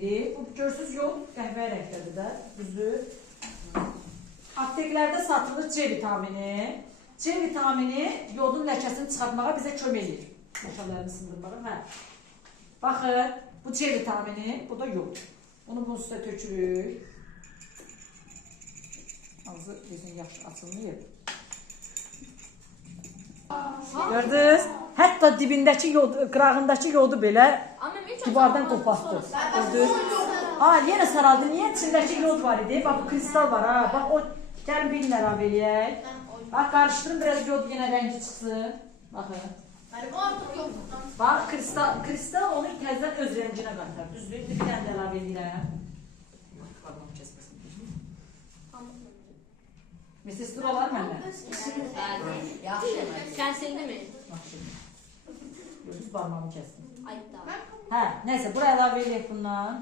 edirik. Bu görsüz yod qəhvə rəngdədir də, düzdür. Apteklərdə satılır C vitamini. C vitamini yodun ləkəsini çıxartmağa bizə kömək edir. Maşalarını sındırmağa. Hə. Baxın, bu C vitamini, bu da yod. Onu bunun üstə tökürük. Ağzı bizim yaxşı açılmayıb. Gördünüz? Hətta dibindəki yod, qırağındakı yodu belə divardan qopartdı. Gördünüz? Ha, yenə saraldı. Niyə? İçindəki yod var idi. Bax, bu kristal var ha. Bax, o gəlin bir nərə verək. Bax, qarışdırın, biraz yod yenə rəngi çıxsın. Baxın. Bax, kristal onu təzdən öz rənginə qatar. Düzdür? Bir dənə də əlavə edirəm. Mrs. Tura var məndə? Yaxşı. Kəsildi mi? Gördünüz, barmağımı kəsdim. Ayıqda. Hə, nəysə, buraya əlavə edək bundan.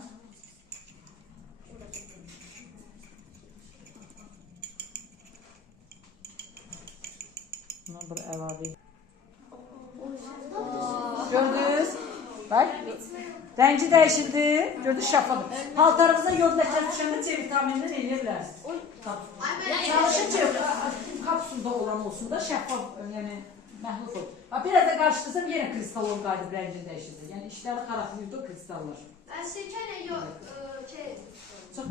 Bundan buraya əlavə edək. Gördünüz? Bax, rəngi dəyişildi. Gördünüz, şəffafdır. Paltarınıza yod ləkəsi düşəndə C vitaminindən eləyə bilərsiniz. Çalışın ki, kapsulda olan olsun da şəffaf, yəni məhluf olur. Biraz da qarışdırsam yenə kristal ol qayıdıb rəngini dəyişəcək. Yəni işləri xarablayıb da kristallar. Sirkə nə yox, Çox